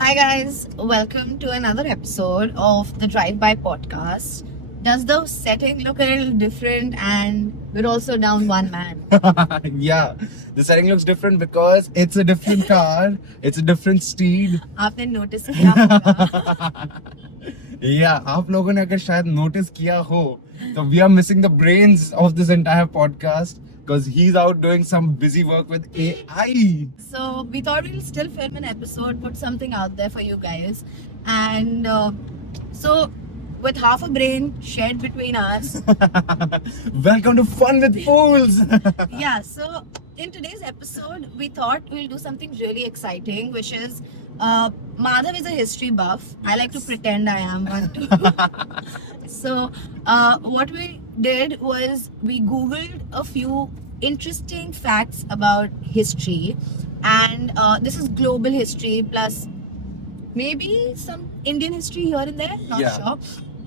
Hi guys, welcome to another episode of the Drive By podcast. Does the setting look a little different? And we're also down one man. Yeah, the setting looks different because it's a different car, it's a different steed. आपने notice किया होगा. Yeah, आप लोगों ने अगर शायद notice किया हो, so we are missing the brains of this entire podcast because he's out doing some busy work with AI. So we thought we'll still film an episode, put something out there for you guys, and so with half a brain shared between us. Welcome to Fun with Fools. Yeah, so in today's episode, we thought we'll do something really exciting, which is Madhav is a history buff. I like to pretend I am one too. So, what we did was we Googled a few interesting facts about history, and this is global history plus maybe some Indian history here and there. Not Yeah. sure.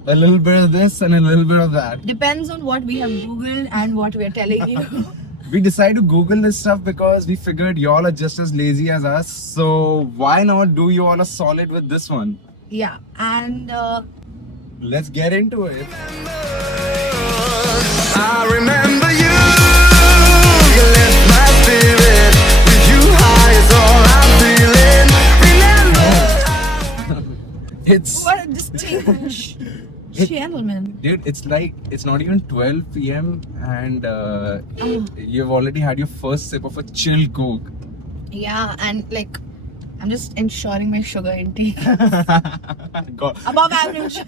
A little bit of this and a little bit of that. Depends on what we have Googled and what we are telling you. We decided to Google this stuff because we figured y'all are just as lazy as us. So why not do you all a solid with this one? Yeah, and Let's get into it. I remember you. You lift my spirit. With you high is all I'm feeling. Remember. It's what a distinguished gentleman. dude, it's like it's not even 12 p.m. and you've already had your first sip of a chill Coke. Yeah, and like I'm just ensuring my sugar intake God. above average.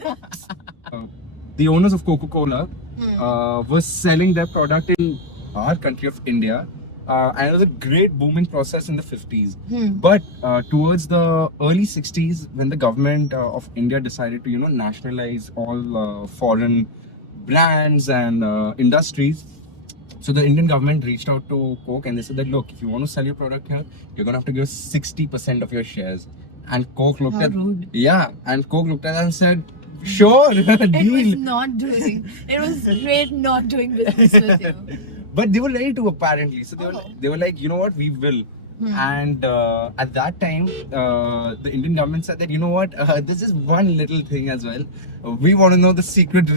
The owners of Coca-Cola Hmm. were selling their product in our country of India. And it was a great booming process in the 50s. Hmm. But towards the early 60s, when the government of India decided to, nationalize all foreign brands and industries, so the Indian government reached out to Coke and they said that, look, if you want to sell your product here, you're going to have to give 60% of your shares. And Coke looked How at rude. Yeah, and Coke looked at that and said, sure, It was deal. not doing. It was great not doing business with you. But they were ready to, apparently. So Oh. they were like, you know what, we will. And at that time, the Indian government said that, you know what, this is one little thing as well. We want to know the secret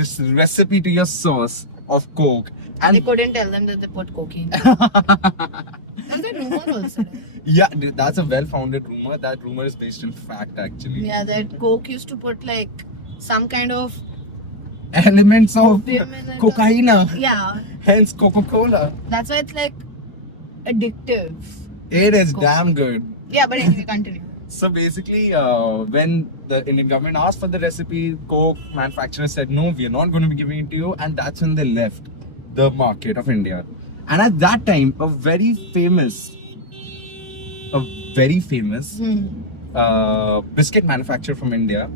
recipe to your sauce of Coke. And they And couldn't tell them that they put cocaine. Was that rumor also? yeah, that's a well-founded rumor. That rumor is based in fact, actually. Yeah, that Coke used to put like some kind of Elements of opium in it. cocaine, Yeah, hence Coca-Cola. that's why it's like addictive. It is Coke. damn good. Yeah, but anyway, continue. So basically, when the Indian government asked for the recipe, Coke manufacturer said, no, we are not going to be giving it to you. And that's when they left the market of India. And at that time, a very famous biscuit manufacturer from India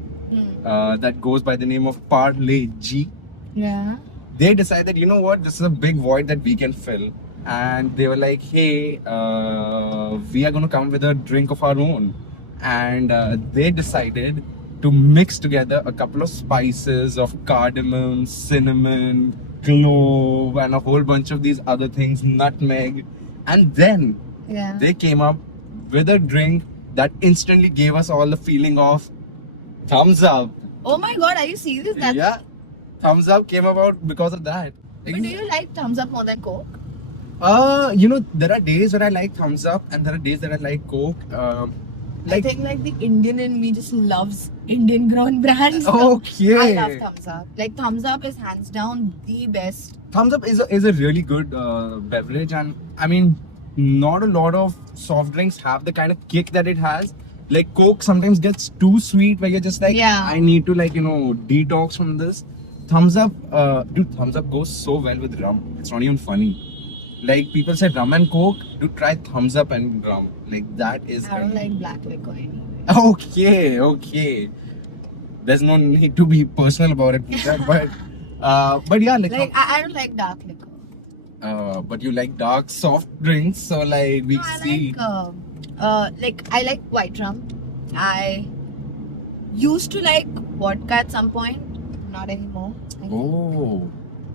that goes by the name of Parle G, Yeah. they decided, you know what, this is a big void that we can fill. And they were like, hey, we are going to come with a drink of our own. And they decided to mix together a couple of spices of cardamom, cinnamon, clove, and a whole bunch of these other things, nutmeg. And then Yeah. they came up with a drink that instantly gave us all the feeling of thumbs up. Oh my god, are you serious? That's... Yeah, thumbs up came about because of that. But do you like Thumbs Up more than Coke? There are days when I like thumbs up and there are days that I like Coke. I think like the Indian in me just loves Indian grown brands. Okay. I love Thumbs Up. Like Thumbs Up is hands down the best. Thumbs up is a really good beverage, and I mean, not a lot of soft drinks have the kind of kick that it has. Like Coke sometimes gets too sweet where you're just like, Yeah. I need to detox from this. Thumbs up, dude, Thumbs up goes so well with rum. It's not even funny. Like people say rum and Coke, dude, try Thumbs up and rum. Like that is. I don't like black liquor anyway. Okay. There's no need to be personal about it, Pooja, but yeah, Like I don't like dark liquor. but you like dark soft drinks, so like we No, I see. I like white rum. I used to like vodka at some point, not anymore. Oh,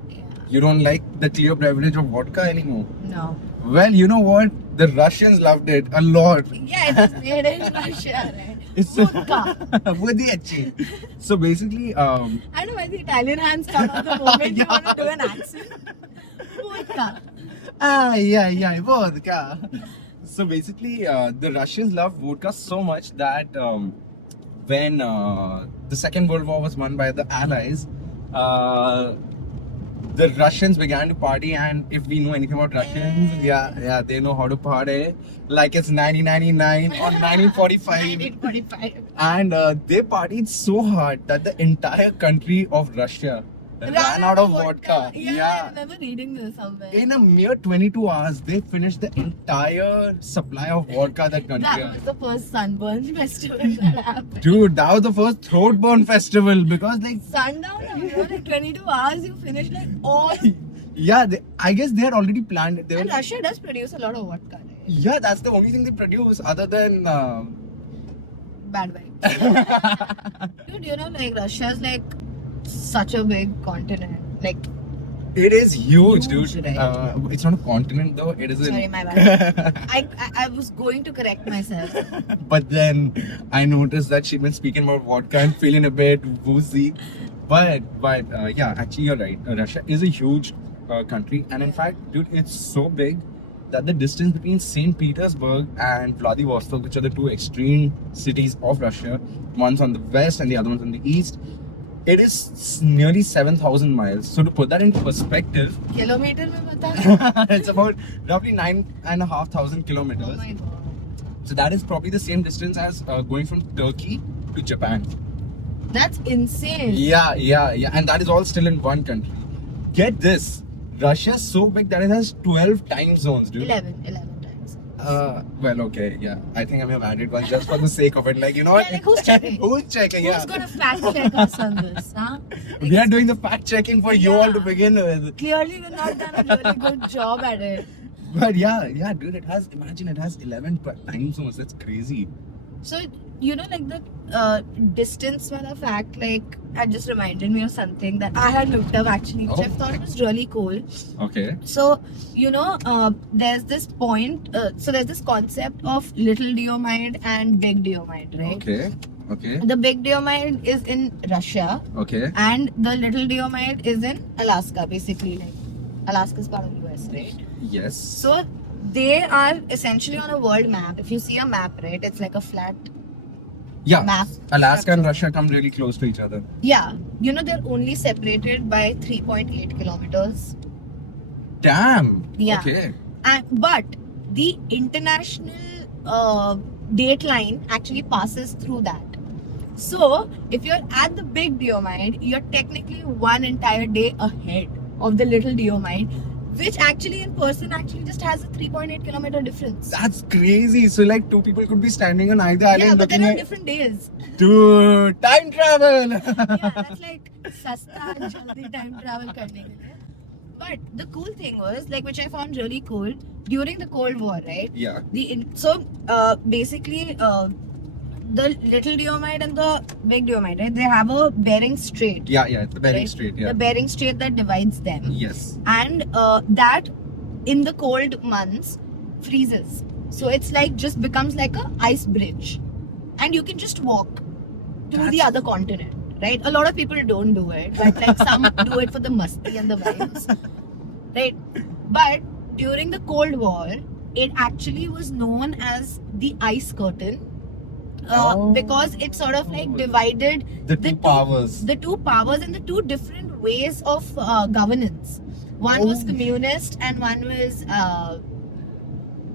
Yeah. you don't like the clear beverage of vodka anymore? No. Well, you know what? The Russians loved it a lot. Yeah, it was made in Russia, right? It's Vodka. Vodka. So basically, I know why the Italian hands come out the moment you want to do an accent. Vodka. yeah, vodka. So basically, the Russians love vodka so much that when the Second World War was won by the Allies, the Russians began to party, and if we know anything about Russians, yeah, they know how to party like it's 1999 or 1945. 1945. And they partied so hard that the entire country of Russia ran out of vodka. Yeah, I remember reading this somewhere. In a mere 22 hours, they finished the entire supply of vodka that country That had. was the first sunburn festival that happened. Dude, that was the first throat burn festival because, like, Sundown, you know, like 22 hours, you finished like all. yeah, I guess they had already planned it. They And were, Russia does produce a lot of vodka, right? yeah, that's the only thing they produce other than. Bad vibes. Dude, you know, like Russia's like such a big continent. Like, It is huge, Huge, dude. right? It's not a continent though. It is. sorry, my bad. I was going to correct myself. But then I noticed that she'd been speaking about vodka and feeling a bit woozy. But yeah, actually you're right. Russia is a huge country, and in fact, dude, it's so big that the distance between St. Petersburg and Vladivostok, which are the two extreme cities of Russia, one's on the west and the other one's on the east, it is nearly 7,000 miles. So to put that into perspective, Kilometer mein bata? it's about roughly 9,500 Oh kilometers. my god. So that is probably the same distance as going from Turkey to Japan. That's insane. Yeah. And that is all still in one country. Get this. Russia is so big that it has 12 time zones, dude. 11 times. Well, okay, yeah. I think I may have added one just for the sake of it. Like, you know what? Yeah, like, who's checking? Who's checking, yeah. Who's gonna fact check us on this, huh? We are doing the fact checking for you all to Yeah. begin with. Clearly, we've not done a really good job at it. But yeah, dude, imagine it has 11 time zones. That's crazy. So, you know, like the distance wala fact, like, had just reminded me of something that I had looked up actually, which I Oh. thought was really cool. Okay. So, you know, there's this point, so there's this concept of little diomide and big diomide, right? Okay. The big diomide is in Russia Okay. and the little diomide is in Alaska, basically. Like, Alaska is part of the US, right? Yes. So, they are essentially on a world map. If you see a map, right, it's like a flat Yeah. map. Alaska and structure. Russia come really close to each other. Yeah, you know, they're only separated by 3.8 kilometers. Damn. Yeah. Okay. But the international date line actually passes through that. So, if you're at the big diomide, you're technically one entire day ahead of the little diomide, which actually in person actually just has a 3.8 kilometer difference. That's crazy. So like two people could be standing on either island Yeah, but looking they're on at different days. dude, time travel. Yeah, that's like sasta jaldi time travel karne ke liye. But the cool thing was, like, which I found really cool, during the Cold War, right? Yeah. Basically, the little diomide and the big diomide, right? They have a Bering Strait. Yeah, it's the Bering right? Strait, yeah. The Bering Strait that divides them, Yes. and that in the cold months freezes. So it's like just becomes like a ice bridge, and you can just walk to the That's- other continent. Right? A lot of people don't do it, but like some do it for the masti and the vibes. Right? But during the Cold War, it actually was known as the ice curtain. Oh. Because it sort of like divided The two powers. the two powers and the two different ways of governance. One was Oh. communist and one was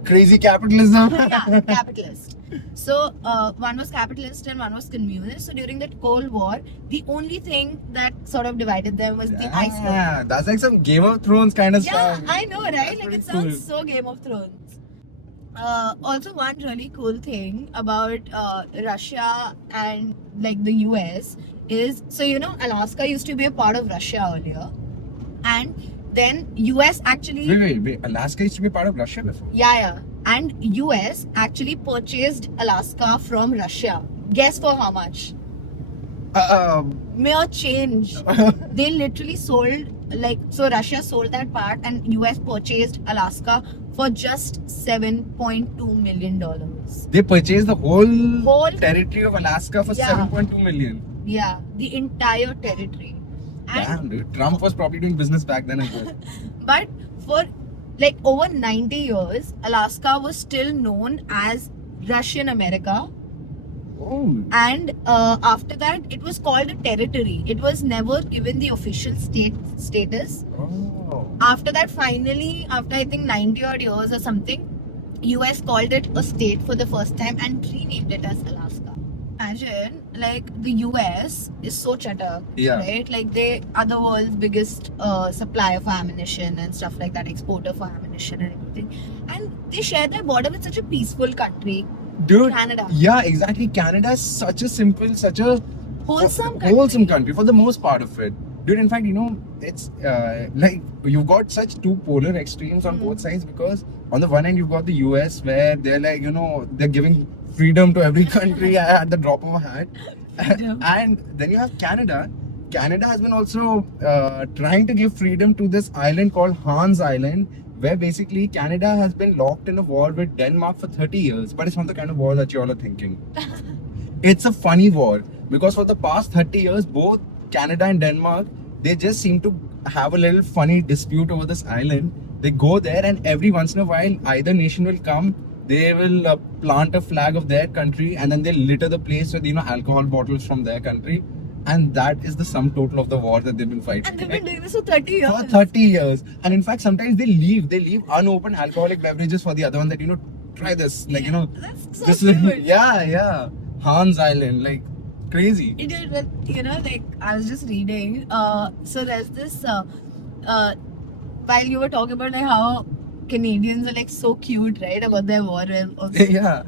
Crazy capitalism. yeah, capitalist. So one was capitalist and one was communist. So during that Cold War, the only thing that sort of divided them was the ice curtain. Yeah, that's like some Game of Thrones kind of Yeah, stuff. I know, right? That's Like pretty it sounds cool. so Game of Thrones. Also, one really cool thing about Russia and like the US is, so you know, Alaska used to be a part of Russia earlier, and then US actually Wait. Alaska used to be part of Russia before. yeah, and US actually purchased Alaska from Russia. Guess for how much? Mere change. They literally sold, like, so Russia sold that part and US purchased Alaska for just $7.2 million. They purchased the whole Whole- territory of Alaska for Yeah. 7.2 million. Yeah, the entire territory. And Damn, dude. Trump was probably doing business back then as well. but for like over 90 years, Alaska was still known as Russian America. Oh. And after that, it was called a territory. It was never given the official status. Oh. After that, finally, after I think 90 odd years or something, US called it a state for the first time and renamed it as Alaska. Imagine, like, the US is so chatak, Yeah. right? Like, they are the world's biggest supplier for ammunition and stuff like that, exporter for ammunition and everything. And they share their border with such a peaceful country, Dude. Canada. Yeah, exactly. Canada is such a simple, such a Wholesome country for the most part of it. Dude, in fact, you know, it's like you've got such two polar extremes on both sides, because on the one end you've got the US where they're like, you know, they're giving freedom to every country at the drop of a hat. Freedom. And then you have Canada. Canada has been also trying to give freedom to this island called Hans Island, where basically Canada has been locked in a war with Denmark for 30 years. But it's not the kind of war that you all are thinking. It's a funny war, because for the past 30 years, both Canada and Denmark, they just seem to have a little funny dispute over this island. They go there, and every once in a while, either nation will come, they will plant a flag of their country, and then they litter the place with, you know, alcohol bottles from their country. And that is the sum total of the war that they've been fighting. And they've been doing this for 30 years. For 30 years. And in fact, sometimes they leave unopened alcoholic beverages for the other one, that, you know, try this. Like, you know, That's so this cute. yeah. Hans Island, like crazy. It did, but you know, like I was just reading. So there's this. While you were talking about like how Canadians are like so cute, right, about their war, also, Yeah.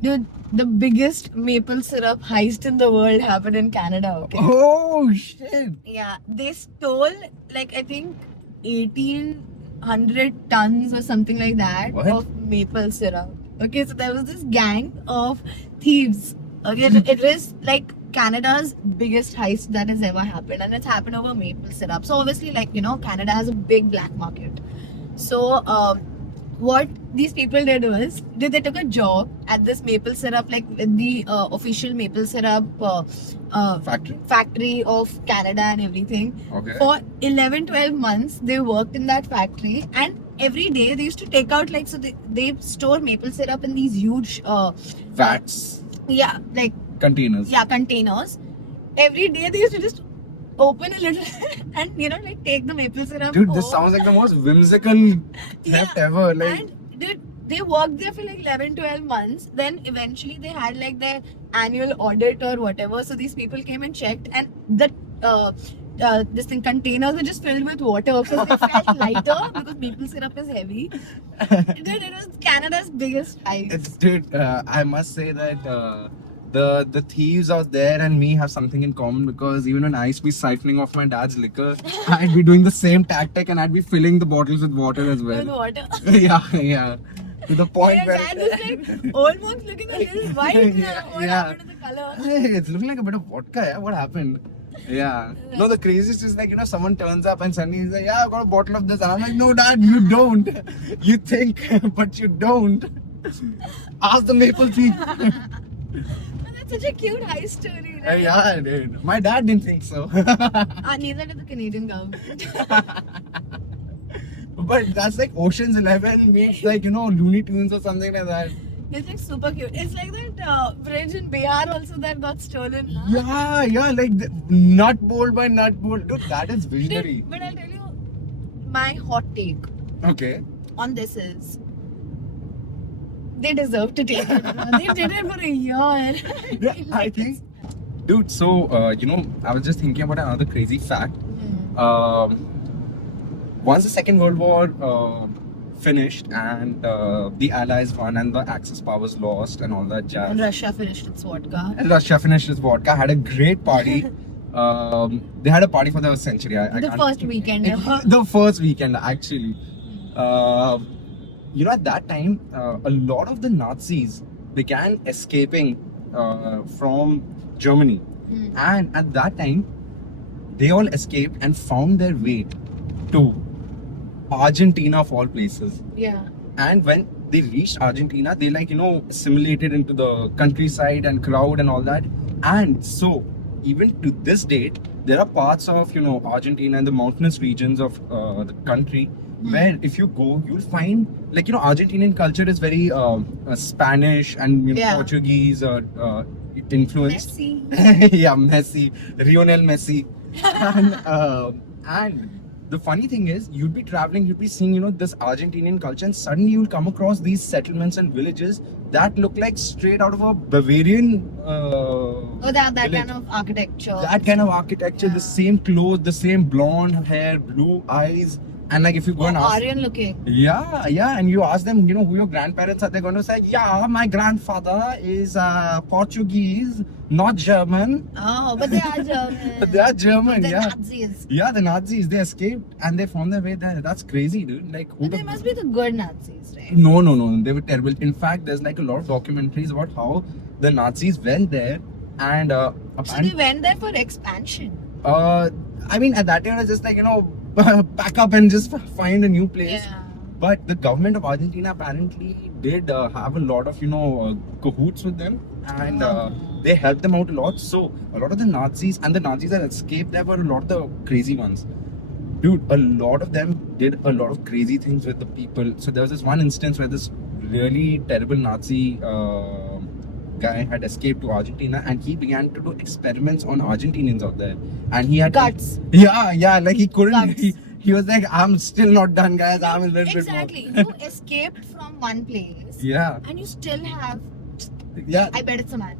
dude, the biggest maple syrup heist in the world happened in Canada. Okay. Oh shit. Yeah, they stole like I think 1,800 tons or something like that What? of maple syrup. Okay, so there was this gang of thieves. Okay, it was like Canada's biggest heist that has ever happened, and it's happened over maple syrup. So obviously, like, you know, Canada has a big black market. So what these people did was they took a job at this maple syrup, like with the official maple syrup factory of Canada and everything. Okay. For 11-12 months they worked in that factory, and every day they used to take out, like, so they store maple syrup in these huge Vats. yeah, like, Containers. yeah, containers. Every day they used to just open a little and, you know, like, take the maple syrup. Dude, this pour. sounds like the most whimsical theft ever. Like, And they worked there for like 11-12 months. Then eventually they had like their annual audit or whatever. So these people came and checked, and the this thing containers were just filled with water because they felt lighter because maple syrup is heavy. Dude, it was Canada's biggest heist. dude, I must say that the thieves out there and me have something in common, because even when I used to be siphoning off my dad's liquor, I'd be doing the same tactic, and I'd be filling the bottles with water as With well. water. yeah. To the point Your where dad is like almost looking a little white now. What happened to the color? Hey, it's looking like a bit of vodka. Yeah, what happened? Yeah. No, the craziest is, like, you know, someone turns up and suddenly he's like, yeah, I've got a bottle of this. And I'm like, no, Dad, you don't. You think, but you don't. Ask the maple thief. That's such a cute heist story, right? Yeah, dude. My dad didn't think so. Neither did the Canadian government. But that's like Ocean's 11 meets, like, you know, Looney Tunes or something like that. It's like super cute. It's like that bridge in Bihar also that got stolen. Now. Yeah, like the nut bolt by nut bolt. Dude, that is visionary. But I'll tell you, my hot take Okay. on this is they deserve to take it. They did it for a year. Yeah, I think. Dude, so, you know, I was just thinking about another crazy fact. Once the Second World War finished and the Allies won and the Axis powers lost and all that jazz. And Russia finished its vodka. And Russia finished its vodka, had a great party. They had a party for the century. I The can't- first weekend ever. The first weekend, actually. You know, at that time, a lot of the Nazis began escaping from Germany. And at that time, they all escaped and found their way to Argentina, of all places. Yeah. And when they reached Argentina, they assimilated into the countryside and crowd and all that. And so even to this date, there are parts of Argentina and the mountainous regions of the country where if you go, you'll find Argentinian culture is very Spanish and Yeah. Portuguese influenced. Messi. Yeah, Messi, Lionel Messi. And the funny thing is, you'd be traveling, you'd be seeing, this Argentinian culture, and suddenly you'll come across these settlements and villages that look like straight out of a Bavarian. Oh, that village. kind of architecture. That kind of architecture, Yeah. the same clothes, the same blonde hair, blue eyes, and if you go and ask. Aryan looking. Yeah, and you ask them, who your grandparents are, they're going to say, yeah, my grandfather is Portuguese, not German. Oh, but they are German. But they are German, The yeah. Nazis. Yeah, the Nazis, they escaped and they found their way there. That's crazy, dude. Who But the- they must be the good Nazis, right? No, they were terrible. In fact, there's a lot of documentaries about how the Nazis went there and So apparently, they went there for expansion. I mean, at that time, it was just pack up and just find a new place. Yeah. But the government of Argentina apparently did have a lot of, cahoots with them, and they helped them out a lot. So a lot of the Nazis that escaped there were a lot of the crazy ones. Dude, a lot of them did a lot of crazy things with the people. So there was this one instance where this really terrible Nazi guy had escaped to Argentina, and he began to do experiments on Argentinians out there. And he had Guts. Yeah, he couldn't. Guts. He was like, I'm still not done, guys. I'm a little Exactly. bit more. You escaped from one place. Yeah, And you still have. yeah, I bet it's a man.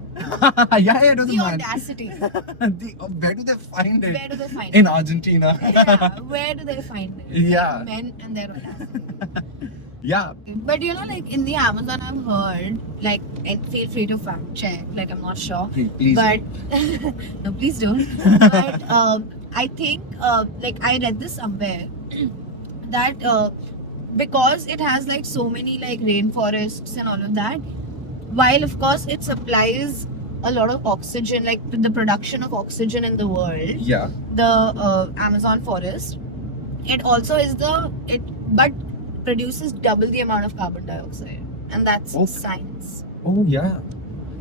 yeah. It was The a man. audacity. Where do they find it? Where do they find In it? Argentina. Yeah. Where do they find it? Yeah. Men and their audacity. Yeah. But in the Amazon, I've heard, and feel free to fact check, I'm not sure. Please. But, no, please don't. But I think, I read this somewhere that because it has so many rainforests and all of that, while of course it supplies a lot of oxygen, the production of oxygen in the world, Yeah. the Amazon forest, it also is but produces double the amount of carbon dioxide, and that's Okay. science. Oh, yeah.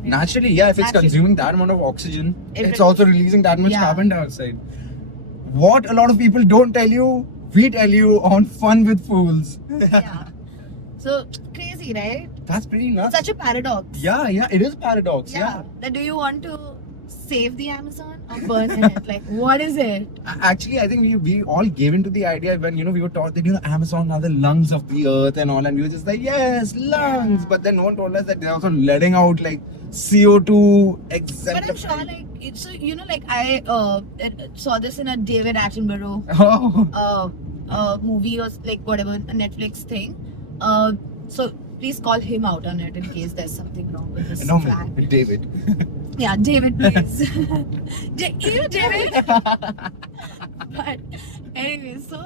Naturally, yeah. If it's Naturally. consuming that amount of oxygen, It it's will- also releasing that much Yeah. carbon dioxide. What a lot of people don't tell you, we tell you on Fun with Fools. Yeah. So crazy, right? That's pretty nuts. Such a paradox. Yeah, it is paradox. Yeah. That do you want to save the Amazon or burn it? What is it? Actually, I think we all gave into the idea when we were taught that Amazon are the lungs of the earth and all, and we were just like, yes, lungs. Yeah. But then no one told us that they're also letting out CO2 But I'm exempt. sure, it's I saw this in a David Attenborough Oh, movie or whatever, a Netflix thing. So please call him out on it in case there's something wrong with this no, fact. David. Yeah, David, please. David. But anyway, so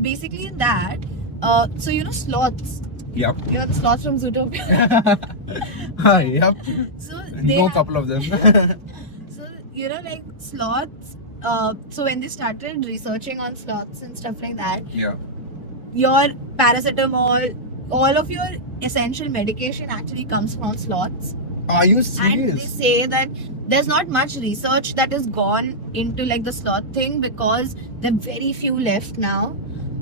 basically in that, so sloths. Yep. The sloths from Zootopia. Yep. So they No have- couple of them. So sloths. So when they started researching on sloths and stuff like that, Yeah. your paracetamol, all of your essential medication actually comes from sloths. Are you And they serious? say that there's not much research that has gone into the sloth thing because there are very few left now,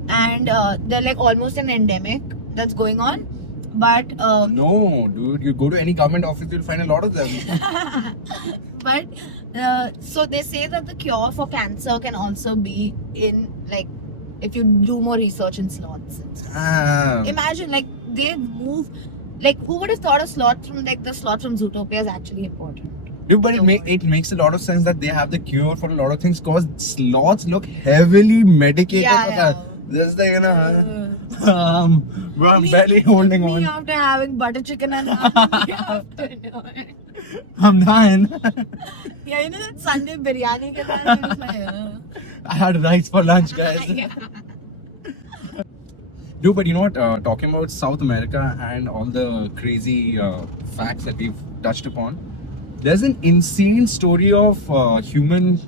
and they're almost an endemic that's going on. But No, dude. You go to any government office, you'll find a lot of them. but so they say that the cure for cancer can also be in if you do more research in sloths. Ah. Imagine they move. Who would have thought a sloth from the sloth from Zootopia is actually important? Dude, but it makes a lot of sense that they have the cure for a lot of things because sloths look heavily medicated. Yeah. Just bro, I'm barely holding me on. after having butter chicken and afternoon. I'm dying. Yeah, that Sunday biryani ke time it was I had rice for lunch, guys. yeah. Dude, but you know what? Talking about South America and all the crazy facts that we've touched upon, there's an insane story of human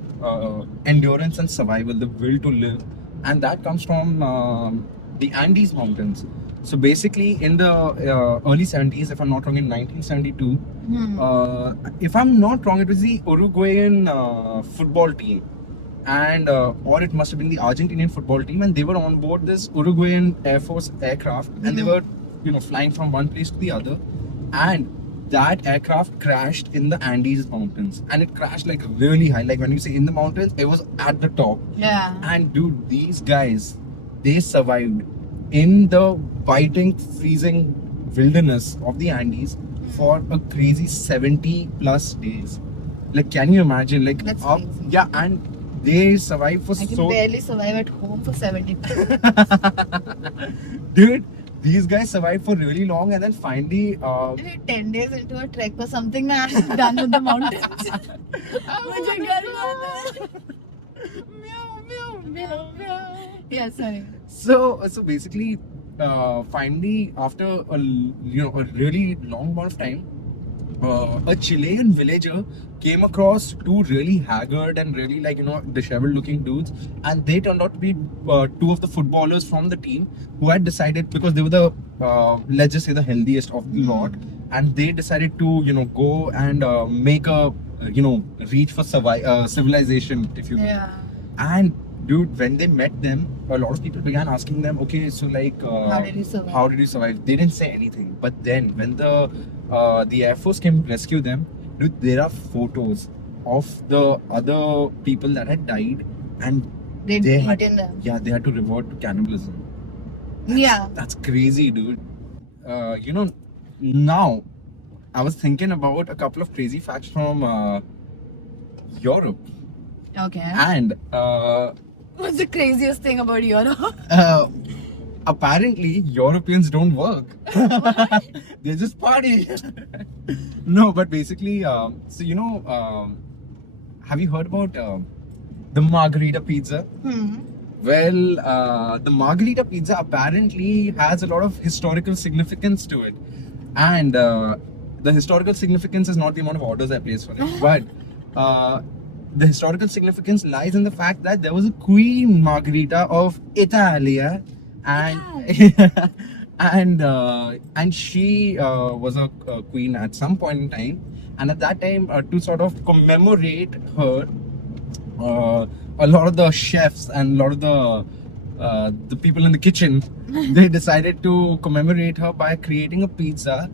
endurance and survival, the will to live, and that comes from the Andes Mountains. So basically, in the early 70s, if I'm not wrong, in 1972, if I'm not wrong, it was the Uruguayan football team, and or it must have been the Argentinian football team, and they were on board this Uruguayan Air Force aircraft, and they were, flying from one place to the other, and that aircraft crashed in the Andes mountains, and it crashed like really high. Like when you say in the mountains, it was at the top. Yeah. And dude, these guys, they survived in the biting, freezing wilderness of the Andes for a crazy 70 plus days. Like, can you imagine? Like, That's crazy. yeah, and they survived for I can so. barely survive at home for 70 Dude, these guys survived for really long, and then finally, 10 days into a trek or something, I'm done with the mountains. मुझे घर जाना है. Meow, meow. Yeah, sorry. so basically, finally, after a really long amount of time, a Chilean villager came across two really haggard and really disheveled looking dudes, and they turned out to be two of the footballers from the team who had decided, because they were the let's just say the healthiest of the lot, and they decided to go and make a reach for civilization, if you will. Yeah. And dude, when they met them, a lot of people began asking them, okay, so like, How did you survive? How did you survive? They didn't say anything. But then, when the Air Force came to rescue them, dude, there are photos of the other people that had died, and They'd they had, eaten them. yeah, they had to revert to cannibalism. Yeah. That's crazy, dude. Now I was thinking about a couple of crazy facts from Europe, Okay. and What's the craziest thing about Europe? apparently Europeans don't work. They just party. No, but basically, have you heard about the margarita pizza? Well, the margarita pizza apparently has a lot of historical significance to it, and the historical significance is not the amount of orders I place for it, but the historical significance lies in the fact that there was a Queen Margherita of Italia, and and she was a queen at some point in time, and at that time, to sort of commemorate her, a lot of the chefs and a lot of the people in the kitchen, they decided to commemorate her by creating a pizza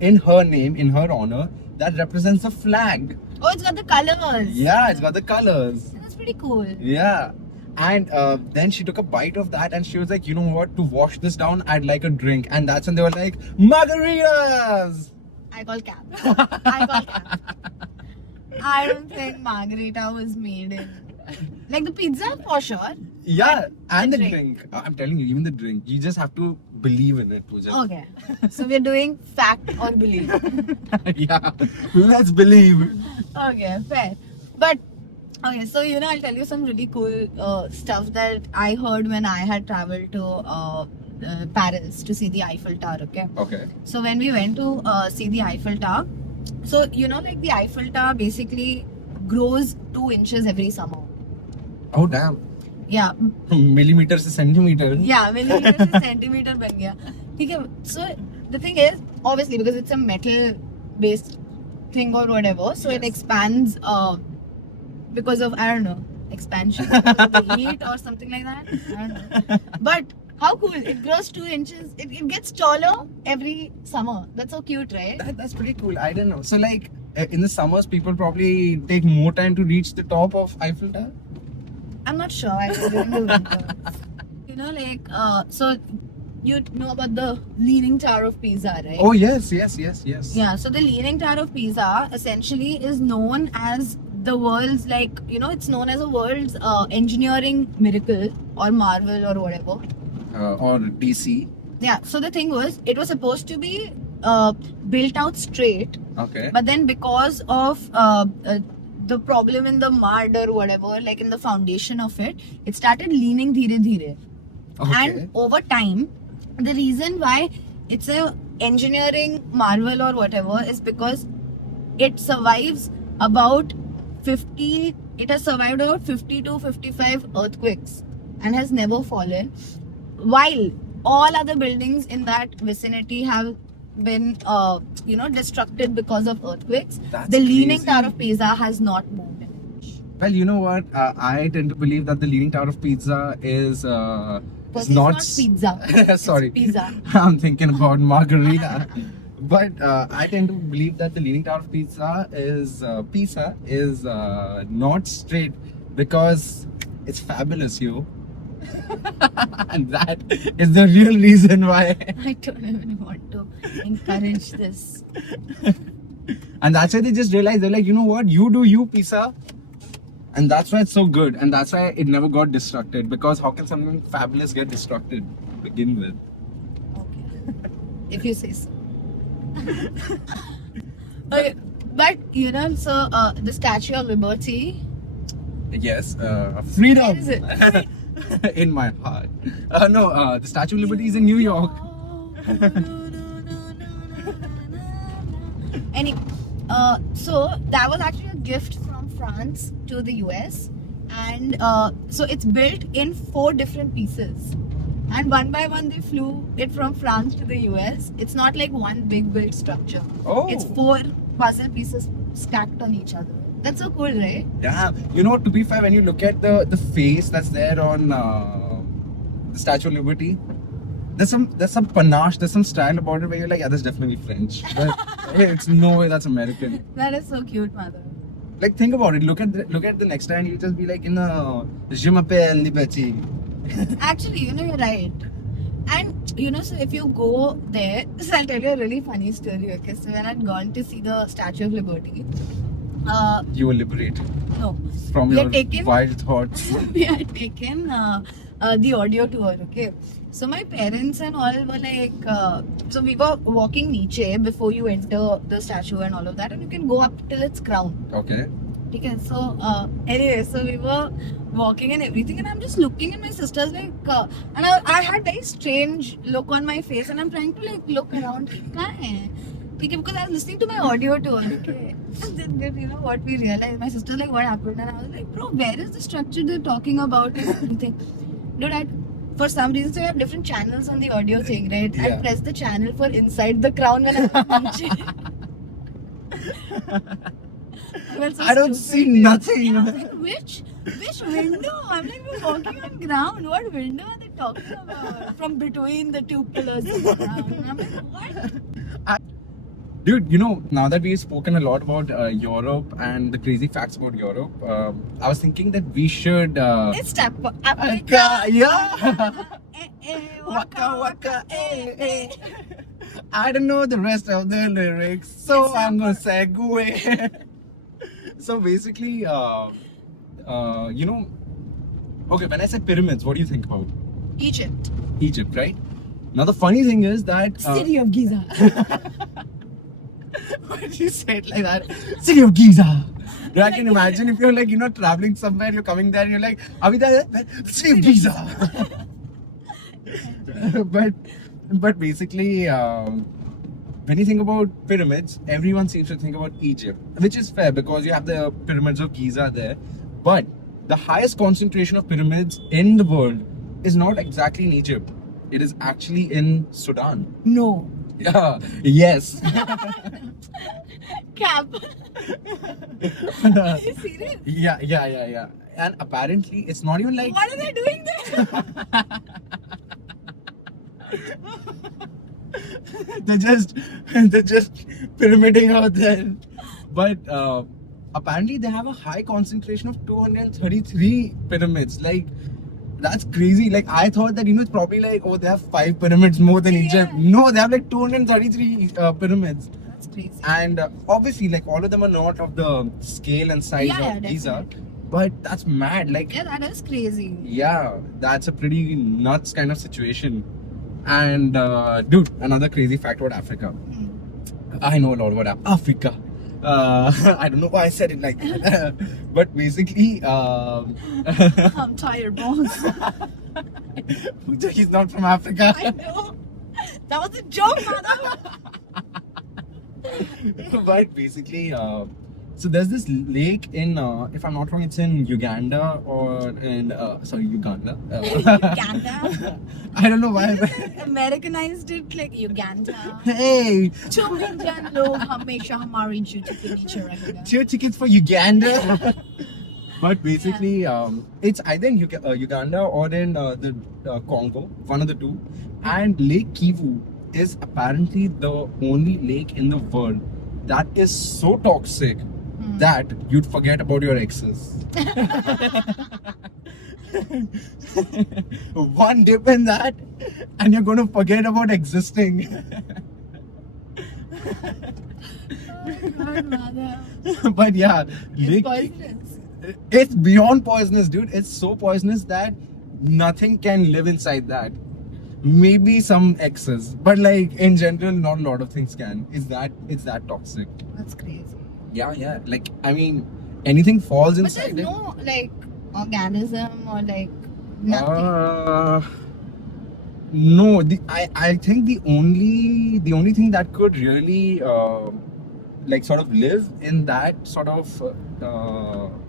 in her name, in her honor, that represents a flag. Oh, it's got the colors. Yeah, it's got the colors. That's pretty cool. Yeah. And then she took a bite of that, and she was like, you know what, to wash this down, I'd like a drink. And that's when they were like, margaritas! I call cap. I call cap. I don't think margarita was made in... Like the pizza, for sure. Yeah, and the drink. drink. I'm telling you, even the drink. You just have to believe in it, Pooja. Okay. So we're doing fact or belief. Yeah, let's believe. Okay, fair. But, okay, so I'll tell you some really cool stuff that I heard when I had traveled to Paris to see the Eiffel Tower, okay? Okay. So when we went to see the Eiffel Tower, so like the Eiffel Tower basically grows 2 inches every summer. Oh, damn. Yeah. Millimeters to centimeter. Yeah, millimeter से centimeter बन गया. ठीक है. So the thing is, obviously, because it's a metal-based thing or whatever, so it expands because of, I don't know, expansion because of the heat or something like that. I don't know. But how cool! It grows 2 inches. It gets taller every summer. That's so cute, right? That's pretty cool. I don't know. So, like, in the summers, people probably take more time to reach the top of Eiffel Tower. I'm not sure. I was during the winter. So you know about the Leaning Tower of Pisa, right? Oh, yes. Yeah, So the Leaning Tower of Pisa essentially is known as the world's, it's known as a world's engineering miracle or marvel or whatever. Or DC. Yeah. So the thing was, it was supposed to be built out straight, Okay. but then because of the problem in the mud or whatever, like in the foundation of it, it started leaning dheere dheere. Okay. And over time, the reason why it's a engineering marvel or whatever is because it survives about 50 to 55 earthquakes and has never fallen, while all other buildings in that vicinity have been, destructed because of earthquakes. That's the Leaning crazy. Tower of Pisa has not moved an inch. Well, you know what? I tend to believe that the Leaning Tower of Pisa is Because it's not pizza. Sorry, It's pizza. I'm thinking about margarita. But I tend to believe that the Leaning Tower of Pisa is not straight because it's fabulous, you. And that is the real reason why. I don't even want to encourage this. And that's why they just realized, they're like, you know what, you do you, Pisa. And that's why it's so good. And that's why it never got destructed. Because how can something fabulous get destructed to begin with? Okay. If you say so. Okay. But so the Statue of Liberty. Yes, freedom. Where is it? In my heart. The Statue of Liberty is in New York. Anyway, so that was actually a gift from France to the US, and so it's built in 4 different pieces, and one by one they flew it from France to the US. It's not like one big built structure. Oh. It's 4 puzzle pieces stacked on each other. That's so cool, right? Yeah. You know, to be fair, when you look at the face that's there on the Statue of Liberty, there's some panache, there's some style about it where you're like, yeah, that's definitely French. But hey, it's no way that's American. That is so cute, mother. Like, think about it. Look at the next line. You'll just be like, Je m'appelle Liberty. Actually, you're right. And so if you go there, so I'll tell you a really funny story. Okay, so when I'd gone to see the Statue of Liberty, You were liberated no, from we your had taken wild thoughts. we had taken the audio tour. Okay, so my parents and all were like, so we were walking niche before you enter the statue and all of that, and you can go up till its crown. Okay. Okay, so anyway, so we were walking and everything, and I'm just looking at my sisters like, and I had very strange look on my face, and I'm trying to like look around, "Kahan hai?" Okay, because I was listening to my audio tour. Okay, and then what we realized, my sister like, what happened, and I was like, bro, where is the structure they're talking about and everything? Dude, for some reason, so we have different channels on the audio thing, right? I Yeah. pressed the channel for inside the crown when I was I don't see nothing. I was like, which window? I'm like, we're walking on ground. What window are they talking about? From between the 2 pillars of the ground. I'm like, what? Dude, now that we've spoken a lot about Europe and the crazy facts about Europe, I was thinking that we should. It's Africa. Yeah. Waka waka, eh. I don't know the rest of the lyrics, so I'm gonna segue. So basically, okay, when I said pyramids, what do you think about? Egypt. Egypt, right? Now the funny thing is that City of Giza. why did you say it like that? City of Giza. Dude, I can imagine if you're like traveling somewhere, you're coming there, and you're like, "Are we there? City of Giza." but basically, when you think about pyramids, everyone seems to think about Egypt, which is fair because you have the pyramids of Giza there. But the highest concentration of pyramids in the world is not exactly in Egypt. It is actually in Sudan. No. Yeah. Yes. Cap. Are you serious? Yeah. And apparently, it's not even like. What are they doing there? they're just pyramiding out there. But apparently they have a high concentration of 233 pyramids. Like, that's crazy. Like, I thought that it's probably like, oh, they have 5 pyramids more than Yeah. Egypt. No, they have like 233 pyramids. That's crazy. And obviously, like, all of them are not of the scale and size Yeah, of Giza. definitely. But that's mad. Like, Yeah, that is crazy. yeah, that's a pretty nuts kind of situation. And dude, another crazy fact about Africa. I know a lot about Africa. I don't know why I said it like that. But basically, I'm tired, boss. he's not from Africa. I know. That was a joke, mother. But basically, So there's this lake in, if I'm not wrong, it's in Uganda or in, Uganda. Uganda. I don't know why. Americanized it like Uganda. Hey, जो Indian लोग हमेशा हमारी duty के नीचे रहेगा. 2 tickets for Uganda. But basically, it's either in Uganda or in the Congo, one of the two. And Lake Kivu is apparently the only lake in the world that is so toxic that you'd forget about your exes. One dip in that, and you're going to forget about existing. Oh God, Madha. But yeah, It's Lake poisonous. It's beyond poisonous, dude. It's so poisonous that nothing can live inside that. Maybe some exes, but like in general, not a lot of things can. It's that toxic. That's crazy. Yeah. Like I mean, anything falls But there's inside it. no like organism or like nothing. No, I think the only thing that could really like sort of live in that sort of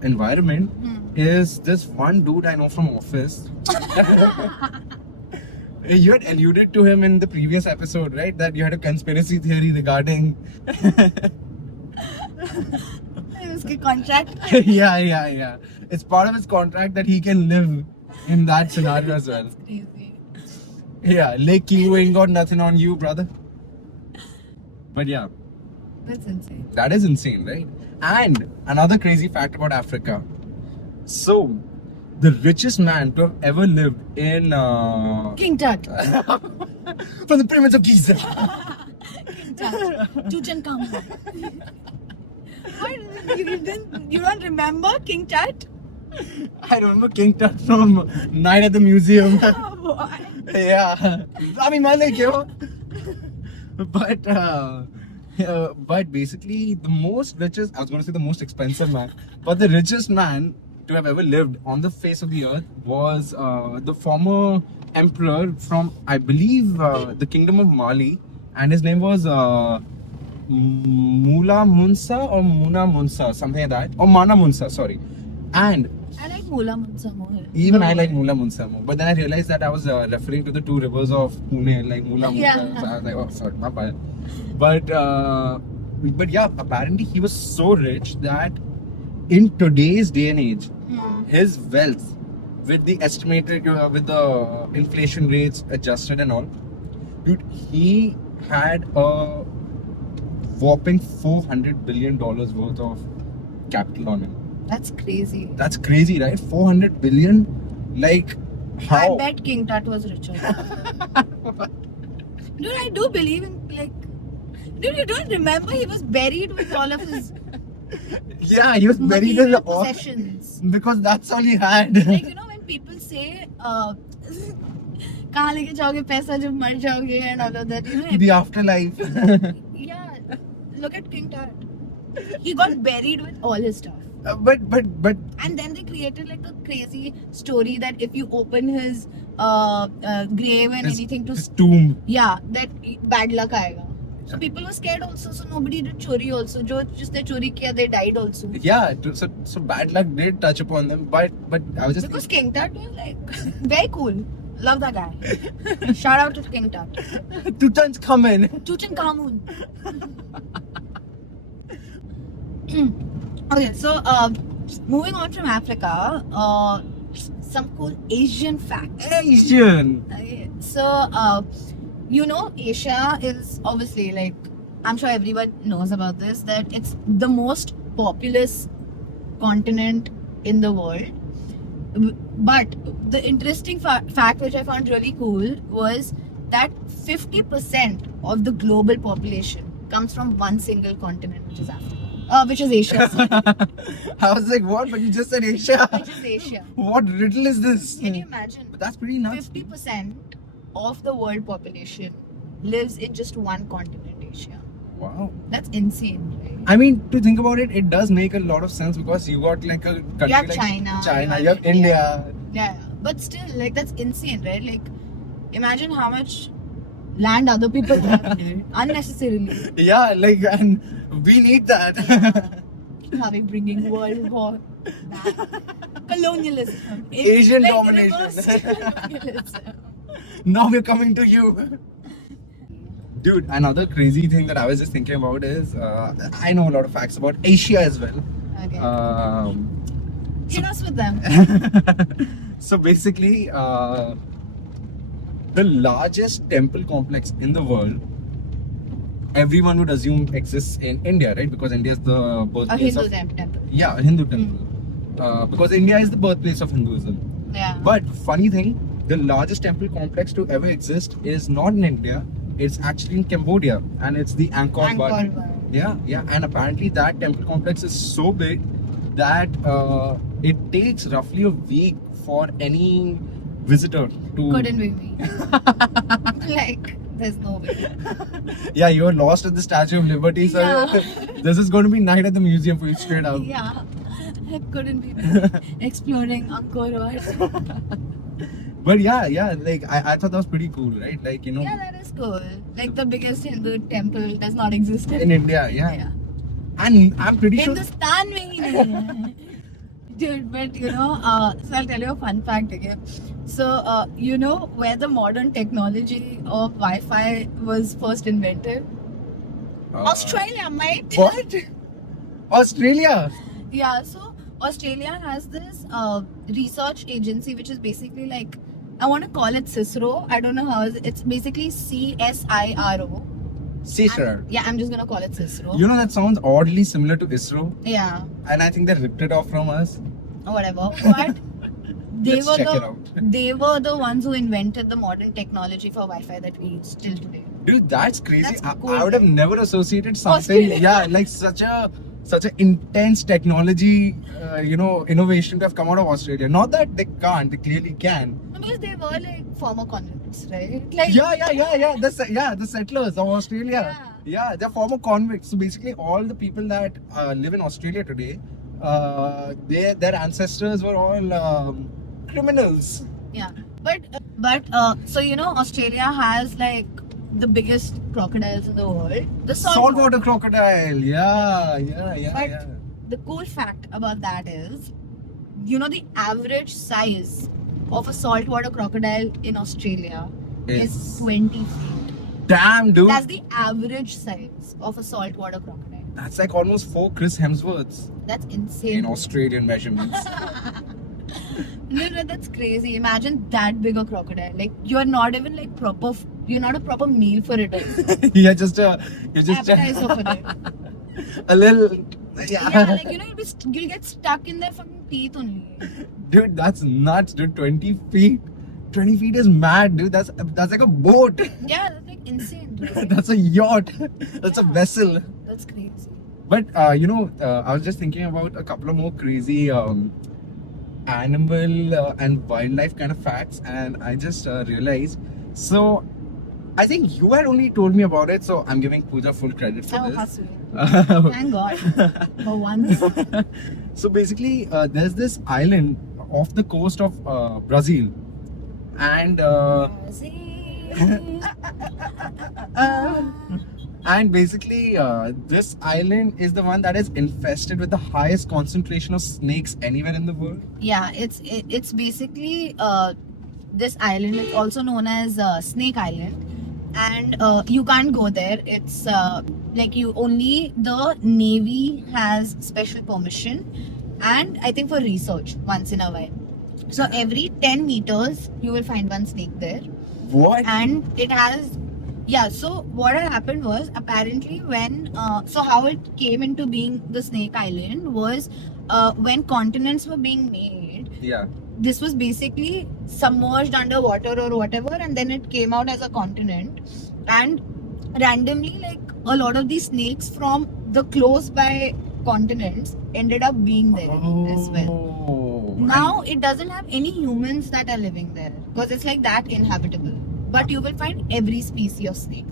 environment is this one dude I know from office. You had alluded to him in the previous episode, right? That you had a conspiracy theory regarding. उसके contract. Yeah. It's part of his contract that he can live in that scenario as well. That's crazy. Yeah, Lake Kivu ain't got nothing on you, brother. But yeah, That's insane. that is insane, right? And another crazy fact about Africa. So, the richest man to have ever lived in King Tut. from the pyramids of Giza. King Tut. Tutankhamun. What? You don't remember King Tut? I remember King Tut from Night at the Museum. Oh, boy. Yeah, Rami Malek, yo. But basically, the most richest, I was going to say the most expensive man, but the richest man to have ever lived on the face of the earth was the former emperor from, I believe, the Kingdom of Mali, and his name was Mula Munsa or Muna Munsa, something like that, or Mana Munsa, sorry. And I like Mula Munsa more. even I like Mula Munsa more, but then I realized that I was referring to the two rivers of Pune, like Mula Munsa. Yeah. So I was like, oh, sorry, my bad. But yeah, apparently he was so rich that in today's day and age, his wealth, with the estimated, with the inflation rates adjusted and all, dude, he had a whopping $400 billion worth of capital on him. That's crazy. That's crazy, right? 400 billion? Like, how? I bet King Tut was richer. Dude, I do believe in like. Dude, you don't remember he was buried with all of his Yeah, he was buried in the material possessions. because that's all he had. Like, you know, when people say, कहाँ लेके जाओगे पैसा जब मर जाओगे and all of that, you know. The afterlife. Yeah, look at King Tut. He got buried with all his stuff. but And then they created like a crazy story that if you open his grave and anything to his tomb. yeah, that bad luck aega. So people were scared also, so nobody did chori also. Jo just they chori kiya, they died also. Yeah, so bad luck did touch upon them, but I was just Because King Tut was like very cool. Love that guy. Shout out to King Tut. Tutankhamun. Tutankhamun. Okay, so moving on from Africa, some cool Asian facts. Asian. Okay, so you know, Asia is obviously like, I'm sure everyone knows about this, that it's the most populous continent in the world. But the interesting fact which I found really cool was that 50% of the global population comes from one single continent, which is Africa. Which is Asia. I was like, what? But you just said Asia. Which is Asia. What riddle is this? Can you imagine? But that's pretty nuts. 50% of the world population lives in just one continent, Asia. Wow. That's insane, right? I mean, to think about it, it does make a lot of sense because you got like a country You have like China, you have India. Yeah, but still, like, that's insane, right? Like, imagine how much land other people have there unnecessarily. Yeah, like, and we need that. are we bringing world war back? Colonialism. Asian Like domination. reversed colonialism. Now we're coming to you. Dude, another crazy thing that I was just thinking about is I know a lot of facts about Asia as well. Okay. Hit us with them. So basically, the largest temple complex in the world, everyone would assume exists in India, right? Because India is the A birthplace Hindu of temple. yeah, a Hindu temple. Because India is the birthplace of Hinduism. Yeah. But funny thing, the largest temple complex to ever exist is not in India. It's actually in Cambodia, and it's the Angkor Wat. Angkor Wat. Yeah, and apparently that temple complex is so big that it takes roughly a week for any visitor to. Couldn't be me. Like, there's no way. Yeah, you're lost at the Statue of Liberty, so Yeah. this is going to be night at the museum for you straight up. Yeah. It couldn't be me. Exploring Angkor Wat. But yeah, like I thought that was pretty cool, right? Like, you know, Yeah, that is cool. Like the biggest Hindu temple does not exist in India, yeah. Yeah. And I'm pretty sure. Hindustan mein hi nahi hai. Dude, but you know, so I'll tell you a fun fact again. So, you know where the modern technology of Wi-Fi was first invented? Australia, mate. What? Australia? Yeah, so Australia has this research agency which is basically like, I want to call it CISRO. I don't know how it's basically CSIRO. Caesar. Yeah, I'm just gonna call it CISRO. You know, that sounds oddly similar to ISRO, Yeah, and I think they ripped it off from us. or whatever. But they Let's check it were out. they were the ones who invented the modern technology for Wi-Fi that we use till today. Dude, that's crazy. That's I cool, would have right? never associated something, Australia. yeah, like such an intense technology, innovation to have come out of Australia. Not that they can't, they clearly can. No, because they were like former convicts, right? Like Yeah. The settlers of Australia. Yeah, they're former convicts. So basically, all the people that live in Australia today, their ancestors were all criminals. Yeah, but so you know Australia has like the biggest crocodiles in the world. The Saltwater crocodile. Yeah. But the cool fact about that is, you know, the average size of a saltwater crocodile in Australia is 20 feet. Damn, dude. That's the average size of a saltwater crocodile. That's like almost 4 Chris Hemsworths That's in insane. Australian measurements. No, that's crazy. Imagine that big a crocodile. Like you're not even like proper. You're not a proper meal for it. you're just Appetizer for it. a little. Yeah, like you know, you'll get stuck in their fucking teeth only. Dude, that's nuts, dude. 20 feet. 20 feet is mad, dude. That's like a boat. Yeah, that's like insane. Right? That's a yacht. That's a Yeah. vessel. That's crazy. But I was just thinking about a couple of more crazy animal and wildlife kind of facts, and I just realized. So, I think you had only told me about it, so I'm giving Pooja full credit for Oh, how this. sweet. Thank God. For once. So basically, there's this island off the coast of Brazil, and and basically this island is the one that is infested with the highest concentration of snakes anywhere in the world. Yeah, it's basically this island. It's also known as Snake Island, and you can't go there. It's like the Navy has special permission, and I think for research once in a while. So every 10 meters you will find one snake there, What? and it has. Yeah, so what had happened was apparently when so how it came into being the Snake Island was when continents were being made. Yeah. This was basically submerged underwater or whatever, and then it came out as a continent. And randomly, like a lot of these snakes from the close by continents ended up being there as well. Oh. Now it doesn't have any humans that are living there because it's like that inhabitable. But you will find every species of snake.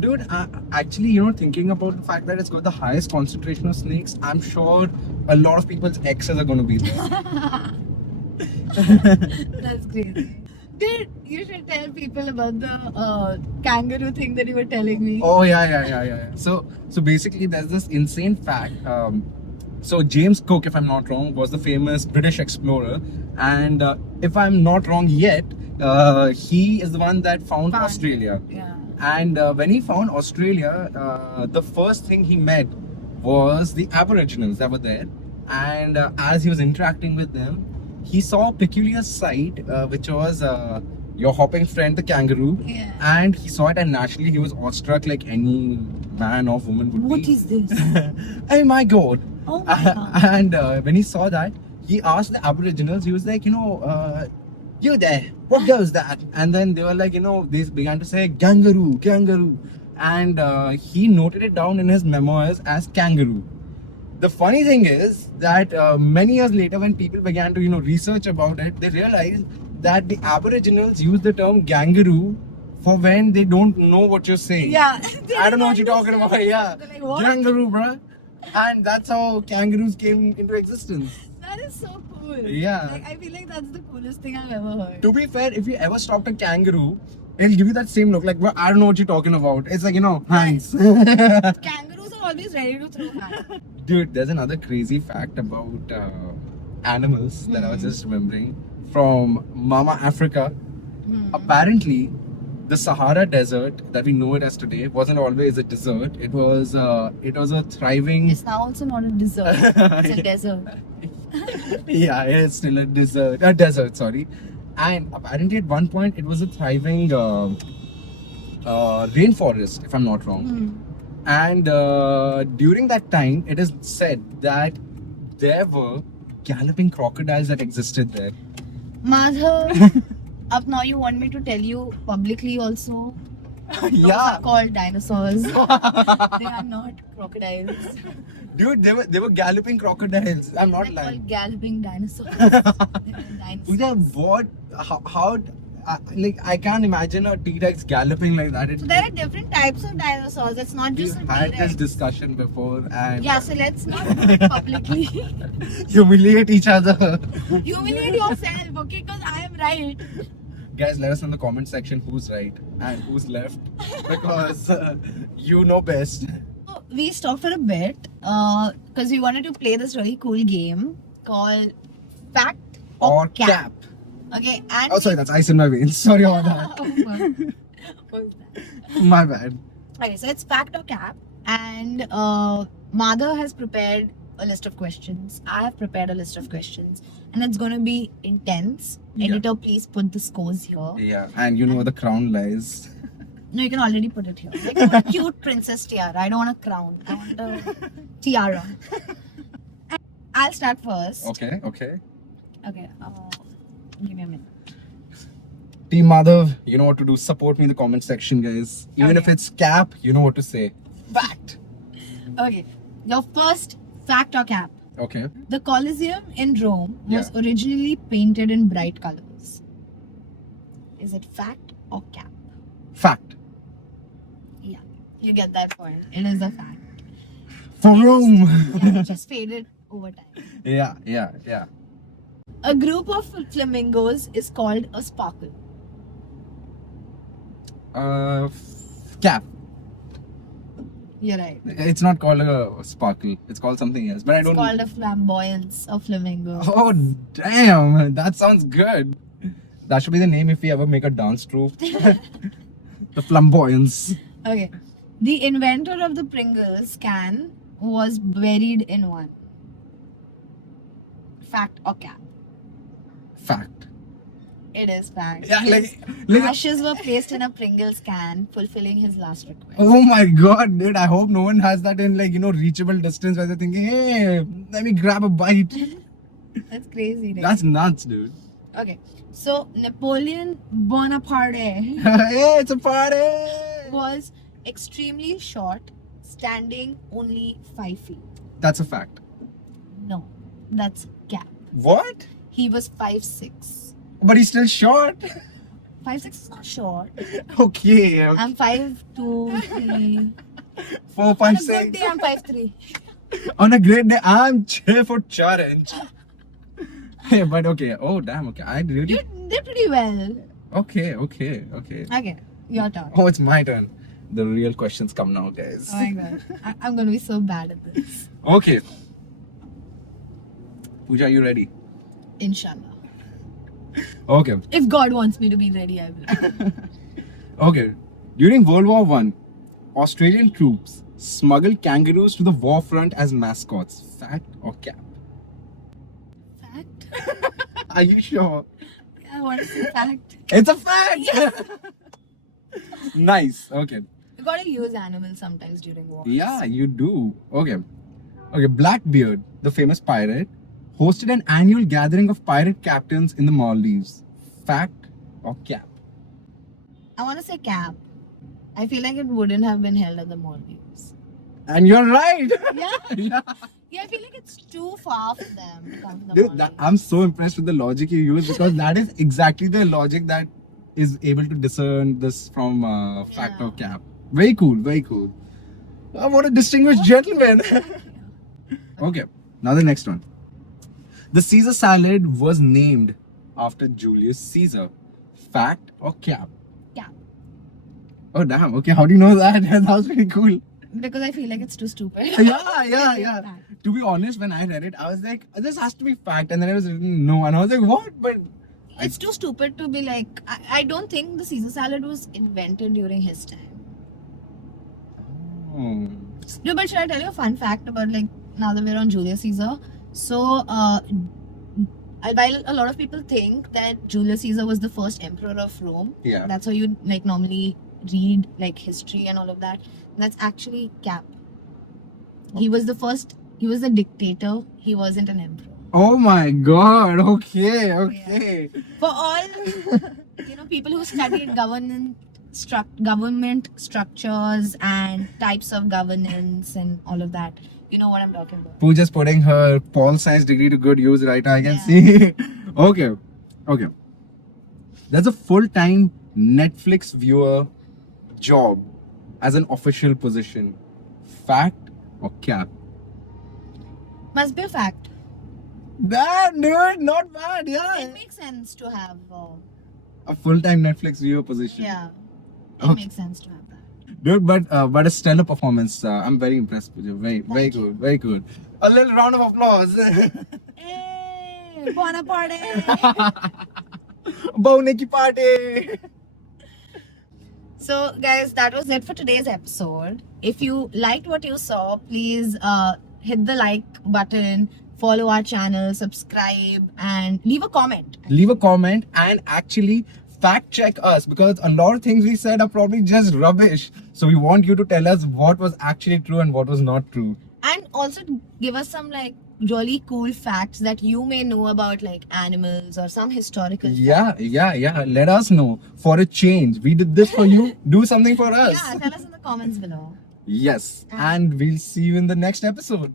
Dude, actually, thinking about the fact that it's got the highest concentration of snakes, I'm sure a lot of people's exes are going to be there. That's crazy. Dude, you should tell people about the kangaroo thing that you were telling me. Oh yeah. So basically, there's this insane fact. So James Cook, if I'm not wrong, was the famous British explorer, and if I'm not wrong yet, he is the one that found Australia. Yeah. And when he found Australia, the first thing he met was the Aboriginals that were there. And as he was interacting with them, he saw a peculiar sight, which was your hopping friend, the kangaroo. Yeah. And he saw it, and naturally he was awestruck, like any man or woman would What be. is this? Oh my god! Oh my God. And when he saw that, he asked the Aboriginals. He was like, you there? What goes that? And then they were like, they began to say kangaroo, kangaroo, and he noted it down in his memoirs as kangaroo. The funny thing is that many years later, when people began to research about it, they realized that the Aboriginals use the term kangaroo for when they don't know what you're saying. Yeah. I don't know what you're talking about. Yeah, They're like, what? kangaroo, bruh. And that's how kangaroos came into existence. That is so cool. Yeah. Like, I feel like that's the coolest thing I've ever heard. To be fair, if you ever stopped a kangaroo, it'll give you that same look. Like, well, I don't know what you're talking about. It's like, hands. Kangaroos are always ready to throw hands. Dude, there's another crazy fact about animals that I was just remembering from Mama Africa. Apparently, the Sahara Desert that we know it as today wasn't always a desert. It was a thriving. It's now also not a dessert. It's a desert. Yeah, it's still a desert, sorry. And apparently at one point it was a thriving rainforest, if I'm not wrong. And during that time, it is said that there were galloping crocodiles that existed there. Madhav, up now you want me to tell you publicly also? Those Yeah, are called dinosaurs. They are not crocodiles. dude, they were galloping crocodiles. I'm not They're lying. called galloping dinosaurs. They're dinosaurs. Yeah, what? How? Like, I can't imagine a T-Rex galloping like that. So there are different types of dinosaurs. It's not We just a had this T-Rex. discussion before, and Yeah, so let's not do it publicly. humiliate each other. Humiliate yourself, okay? Because I am right. Guys, let us know in the comment section who's right and who's left, because you know best. So we stopped for a bit because we wanted to play this really cool game called Fact or Cap. Okay, and Oh, sorry, that's ice in my veins. Sorry about that. What was that? My bad. Okay, so it's Fact or Cap, and Madhav has prepared a list of questions. I have prepared a list of questions, and it's going to be intense. Yeah. Editor, please put the scores here. Yeah, and you know where the crown lies. No, you can already put it here. Like put a cute princess tiara. I don't want a crown. I want a tiara. And I'll start first. Okay, okay. Okay. Give me a minute. Team Madhav, you know what to do. Support me in the comment section, guys. Even if Okay. it's cap, you know what to say. Fact. Okay. Your first fact or cap. Okay. The Colosseum in Rome was Yeah. originally painted in bright colors. Is it fact or cap? Fact. Yeah. You get that point. It is a fact. For Rome. Yeah, it just faded over time. Yeah. A group of flamingos is called a sparkle. Cap. You're right. It's not called a sparkle. It's called something else. But I It's don't. called a flamboyance of flamingo. Oh damn! That sounds good. That should be the name if we ever make a dance troupe. The flamboyance. Okay. The inventor of the Pringles can was buried in one. Fact or cap? Fact. It is fact. Yeah, His like ashes were placed in a Pringles can, fulfilling his last request. oh my god, dude! I hope no one has that in reachable distance where they're thinking, hey, let me grab a bite. That's crazy, right? That's nuts, dude. Okay. So Napoleon Bonaparte Hey, it's a party. was extremely short, standing only 5 feet. That's a fact. No, that's cap. What? He was 5'6". But he's still short. 5'6" is not short. Okay. I'm 5'2", 3". 4, On 5, a good day, 6. I'm 5'3". On a great day, I'm 6 foot 4 inch. Hey, but okay. Oh, damn. Okay. I really. You did pretty well. Okay. Okay, your turn. Oh, it's my turn. The real questions come now, guys. Oh my god. I'm gonna be so bad at this. Okay. Pooja, are you ready? Inshallah. Okay. If God wants me to be ready, I will. Okay. During World War One, Australian troops smuggled kangaroos to the war front as mascots. Fact or cap? Fact? Are you sure? I want to say fact. It's a fact! Nice. Okay. You gotta use animals sometimes during war. Yeah, you do. Okay. Okay. Blackbeard, the famous pirate, hosted an annual gathering of pirate captains in the Maldives. Fact or cap? I want to say cap. I feel like it wouldn't have been held at the Maldives. And you're right. Yeah? Yeah. Yeah, I feel like it's too far for them to come to the Dude, Maldives. I'm so impressed with the logic you use because that is exactly the logic that is able to discern this from fact or cap. Very cool, very cool. Oh, what a distinguished gentleman. Okay, now the next one. The Caesar salad was named after Julius Caesar. Fact or cap? Cap. Oh damn, okay, how do you know that? That was pretty cool. Because I feel like it's too stupid. Yeah. To be honest, when I read it, I was like, this has to be fact. And then it was written no. And I was like, what? But It's too stupid to be like. I don't think the Caesar salad was invented during his time. oh. No, but should I tell you a fun fact about like now that we're on Julius Caesar? So, while a lot of people think that Julius Caesar was the first emperor of Rome, Yeah. that's how you like normally read like history and all of that. That's actually cap. He was the first. He was a dictator. He wasn't an emperor. Oh my god. Okay. For all people who studied government structures and types of governance and all of that, you know what I'm talking about. Pooja's putting her Paul Science degree to good use right now. I can Yeah. see. Okay. There's a full-time Netflix viewer job as an official position. Fact or cap? Must be a fact. Damn, dude, not bad. Yeah. It makes sense to have. A full-time Netflix viewer position. Yeah, it Okay. makes sense to have that. Dude, but a stellar performance. I'm very impressed with you. Very you. good. Very good. A little round of applause. Hey, Bonaparte! Bone ki party. So, guys, that was it for today's episode. If you liked what you saw, please hit the like button, follow our channel, subscribe, and leave a comment. Leave a comment and actually fact check us because a lot of things we said are probably just rubbish. So we want you to tell us what was actually true and what was not true. And also give us some like really cool facts that you may know about like animals or some historical Yeah. Let us know for a change. We did this for you. Do something for us. Yeah, tell us in the comments below. Yes. And we'll see you in the next episode.